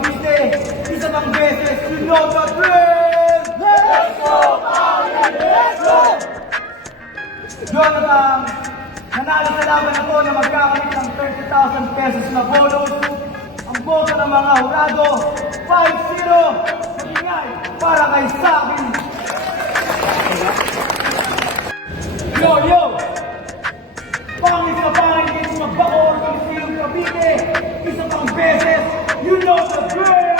Cavite, isa pang beses, you know the drill! Let's go, Pangin! Let's go! Jonathan, nanalo sa laban na to na magkakalit ng 30,000 pesos na bonus. Ang boto ng mga hurado, 5-0, magingay para kay Sabi. Yo, yo! Pangit na pangit dito magbakor ng Siyong Cavite, isa pang beses, you know the drill!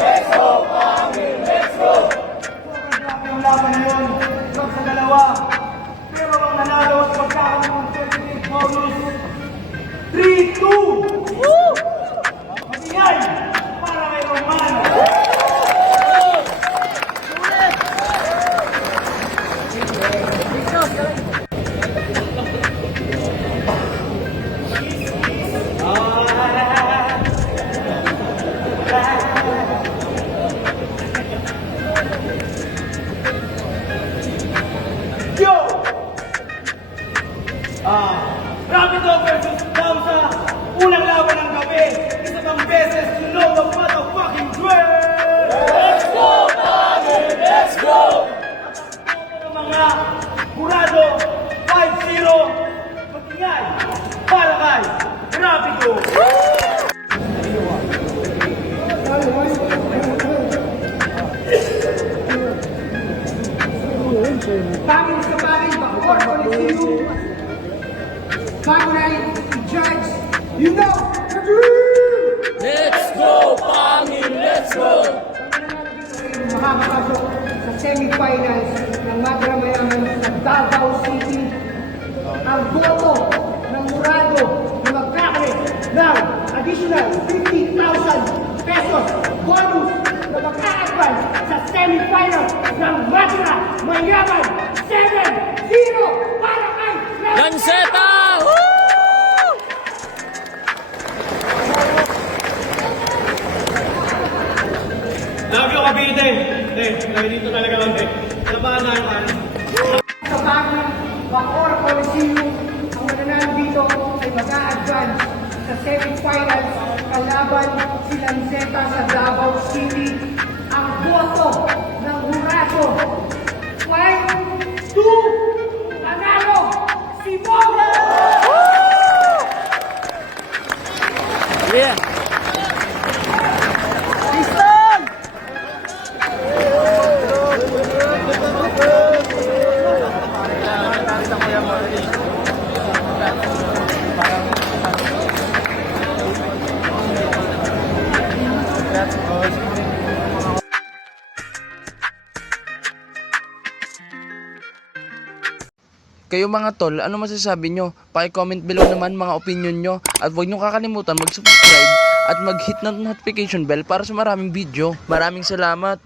Let's go, Pangit! Let's go! Sobrang grabe yung laban na yun, drop sa dalawa. Pero ang nanalo at magkakaroon ng 38 bonus, 3-2! Magingay para kay Roman! Yo! Rapido versus Dam sa unang laban ng gabi. Isa pang beses, you know the motherfucking drill! Let's go, Pangin! Let's go! At ang mga Jurado, 5-0, magingay para kay Rapido! Pangin sa pangin, bakor, Coliseum. Bago na i-judge, you know the drill! Let's go, Pangin! Let's go! Makakapasok sa semifinals ng Madramayaman sa Davao City. Ang boto ng Murado na magkakalit ng additional 50,000 pesos bonus na magkakadvance sa semifinals ng Madramayaman 7-0 para kay Lanceta! Love you, Cavite! Dito talaga lang, labahan na naman. Sa bago ng Bacoor Coliseum, ang mananalo dito ay mag-a-advance sa semifinals kalaban si Lanceta sa Davao City. Ang boto ng Jurado 5-2 nanalo si Bogo! Yeah! Kayo mga tol, ano masasabi nyo? Paki-comment below naman mga opinion nyo. At huwag nyo kakalimutan mag-subscribe at mag-hit ng notification bell para sa maraming video. Maraming salamat!